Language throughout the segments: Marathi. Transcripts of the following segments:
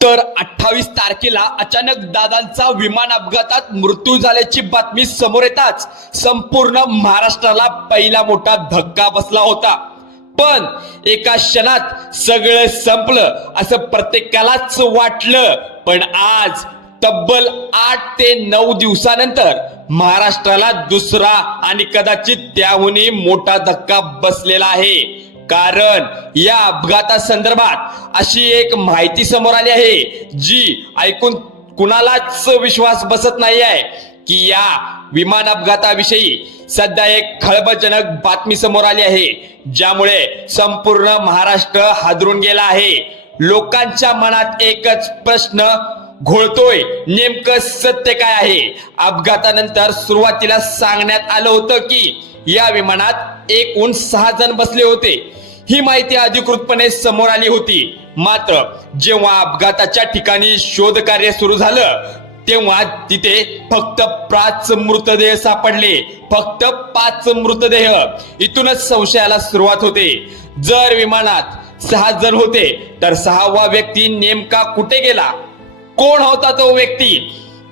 तर 28 तारखेला अचानक दादांचा विमान अपघातात मृत्यू झाल्याची बातमी समोर येताच संपूर्ण महाराष्ट्राला पहिला मोठा धक्का बसला होता। पण एका क्षणात सगळं संपलं असं प्रत्येकालाच वाटलं। पण आज तब्बल 8 ते 9 दिवसानंतर महाराष्ट्राला दुसरा आणि कदाचित त्याहूनही मोठा धक्का बसलेला आहे। कारण या अपघातासंदर्भात अशी एक माहिती समोर आली आहे जी ऐकून कुणालाच विश्वास बसत नाही आहे की या विमान अपघाताविषयी सध्या एक खळबळजनक बातमी समोर आली आहे, ज्यामुळे संपूर्ण महाराष्ट्र हादरून गेला आहे। लोकांच्या मनात एकच प्रश्न घोळतोय, नेमकं सत्य काय आहे? अपघातानंतर सुरुवातीला सांगण्यात आलं होतं की या विमानात एकूण 6 जण बसले होते। ही माहिती अधिकृतपणे समोर आली होती। मात्र जेव्हा अपघाताच्या ठिकाणी शोध कार्य सुरू झालं तेव्हा तिथे फक्त 5 मृतदेह सापडले, फक्त 5 मृतदेह। इथूनच संशयाला सुरुवात होते। जर विमानात 6 जण होते तर 6वा व्यक्ती नेमका कुठे गेला? कोण होता तो व्यक्ती?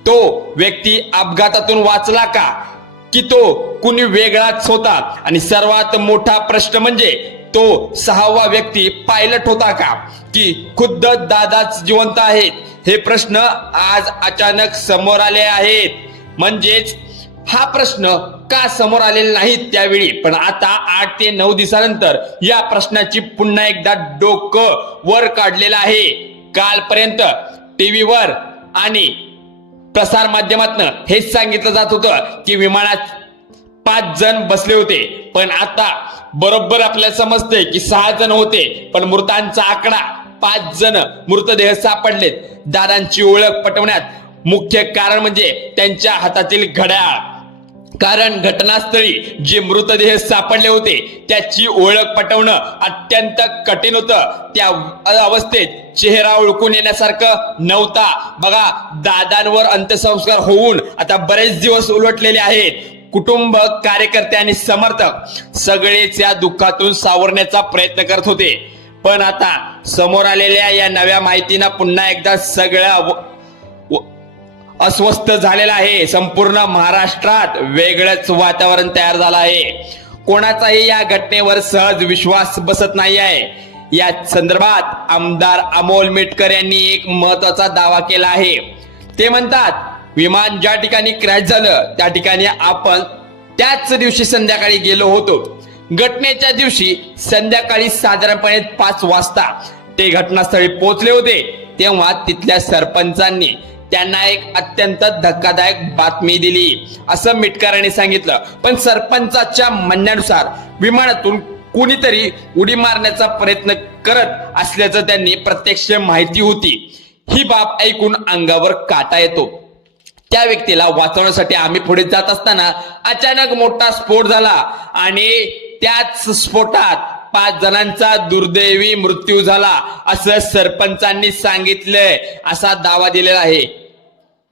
तो व्यक्ती अपघातातून वाचला का, की तो कुणी वेगळाच होता? आणि सर्वात मोठा प्रश्न म्हणजे तो 6वा व्यक्ती पायलट होता का, की खुद्द दादाच जिवंत आहेत? हे प्रश्न आज अचानक समोर आले आहेत। म्हणजेच हा प्रश्न का समोर आलेला नाही त्यावेळी, पण आता 8 ते 9 दिवसानंतर या प्रश्नाची पुन्हा एकदा डोकं वर काढलेलं आहे। कालपर्यंत टीव्हीवर आणि प्रसार माध्यमातनं हेच सांगितलं जात होतं की विमानात 5 जण बसले होते, पण आता बरोबर आपल्याला समजते की 6 जण होते, पण मृतांचा आकडा 5 जण मृतदेह सापडलेत। दादांची ओळख पटवण्यात मुख्य कारण म्हणजे त्यांच्या हातातील घड्याळ। कारण घटनास्थळी जे मृतदेह सापडले होते त्याची ओळख पटवणं अत्यंत कठीण होतं। त्या अवस्थेत चेहरा ओळखून येण्यासारखं नव्हता। बघा, दादांवर अंत्यसंस्कार होऊन आता बरेच दिवस उलटलेले आहेत। कुटुंब, कार्यकर्ते आणि समर्थक सगळेच या दुःखातून सावरण्याचा प्रयत्न करत होते। पण आता समोर आलेल्या या नव्या माहितीनं पुन्हा एकदा सगळं अस्वस्थ झालेलं आहे। संपूर्ण महाराष्ट्रात वेगळंच वातावरण तयार झालं आहे। कोणाचाही या घटनेवर सहज विश्वास बसत नाही आहे। या संदर्भात आमदार अमोल मेटकर यांनी एक महत्त्वाचा दावा केला आहे। ते म्हणतात, विमान ज्या ठिकाणी क्रॅश झालं त्या ठिकाणी आपण त्याच दिवशी संध्याकाळी गेलो होतो। घटनेच्या दिवशी संध्याकाळी साधारणपणे 5 वाजता ते घटनास्थळी पोहोचले होते। तेव्हा तिथल्या सरपंचांनी त्यांना एक अत्यंत धक्कादायक बातमी दिली असं मेटकरांनी सांगितलं। पण सरपंचाच्या म्हणण्यानुसार विमानातून कुणीतरी उडी मारण्याचा प्रयत्न करत असल्याचं त्यांनी प्रत्यक्ष माहिती होती। ही बाब ऐकून अंगावर काटा येतो। त्या व्यक्तीला वाचवण्यासाठी आम्ही पुढे जात असताना अचानक मोठा स्फोट झाला आणि त्याच स्फोटात 5 जणांचा दुर्दैवी मृत्यू झाला असं सरपंचांनी सांगितलंय, असा दावा दिलेला आहे।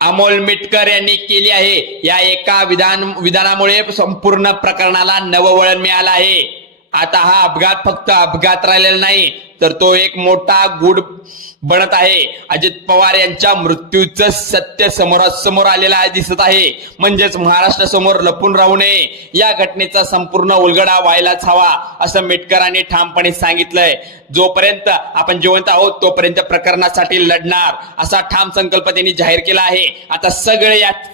अमोल मेटकर यांनी केली आहे। या एका विधानामुळे संपूर्ण प्रकरणाला नववळण मिळालं आहे। आता हा अपघात फक्त अपघात राहिलेला नाही, तर तो एक मोठा गूढ बनत आहे। अजित पवार यांच्या मृत्यूचं सत्य समोरासमोर आलेला दिसत आहे। म्हणजेच महाराष्ट्र समोर लपून राहू नये, या घटनेचा संपूर्ण उलगडा व्हायलाच हवा असं मेटकरांनी ठामपणे सांगितलंय। जोपर्यंत आपण जिवंत आहोत तोपर्यंत प्रकरणासाठी लढणार असा ठाम संकल्प त्यांनी जाहीर केला आहे। आता सगळ्यात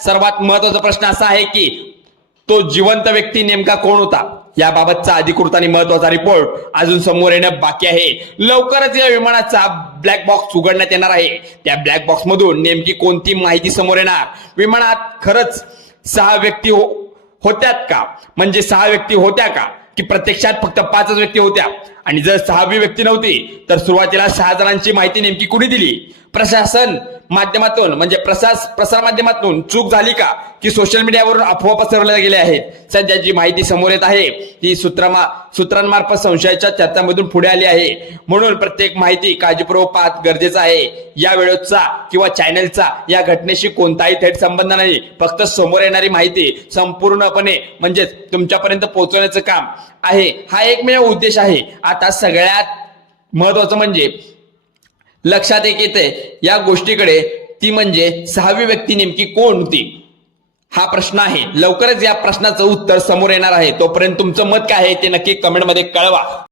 सर्वात महत्त्वाचा प्रश्न असा आहे की तो जिवंत व्यक्ती नेमका कोण होता? याबाबतचा अधिकृत आणि महत्त्वाचा रिपोर्ट अजून समोर येणं बाकी आहे। लवकरच या विमानाचा ब्लॅक बॉक्स उघडण्यात येणार आहे। त्या ब्लॅक बॉक्स मधून नेमकी कोणती माहिती समोर येणार? विमानात खरंच 6 व्यक्ती होत्यात का? म्हणजे 6 व्यक्ती होत्या का, की प्रत्यक्षात फक्त 5च व्यक्ती होत्या? आणि जर 6वी व्यक्ती नव्हती तर सुरुवातीला 6 जणांची माहिती नेमकी कुणी दिली? प्रशासन माध्यमातून म्हणजे प्रसार माध्यमातून चूक झाली का, की सोशल मीडियावरून अफवा पसरवल्या गेल्या आहेत? सध्या जी माहिती समोर येत आहे ती सूत्रांमार्फत संशयाच्या चर्चांमधून पुढे आली आहे। म्हणून प्रत्येक माहिती काळजीपूर्वक पाहत गरजेचं आहे। या व्हिडिओचा किंवा चॅनलचा या घटनेशी कोणताही थेट संबंध नाही, फक्त समोर येणारी माहिती संपूर्णपणे म्हणजेच तुमच्यापर्यंत पोहोचवण्याचं काम आहे। हा एकमेव उद्देश आहे। आता सगळ्यात महत्त्वाचं म्हणजे लक्षात एक येते या गोष्टीकडे, ती म्हणजे 6वी व्यक्ती नेमकी कोण होती हा प्रश्न आहे. लवकरच या प्रश्नाचं उत्तर समोर येणार आहे. तोपर्यंत तुमचं मत काय आहे ते नक्की कमेंटमध्ये कळवा.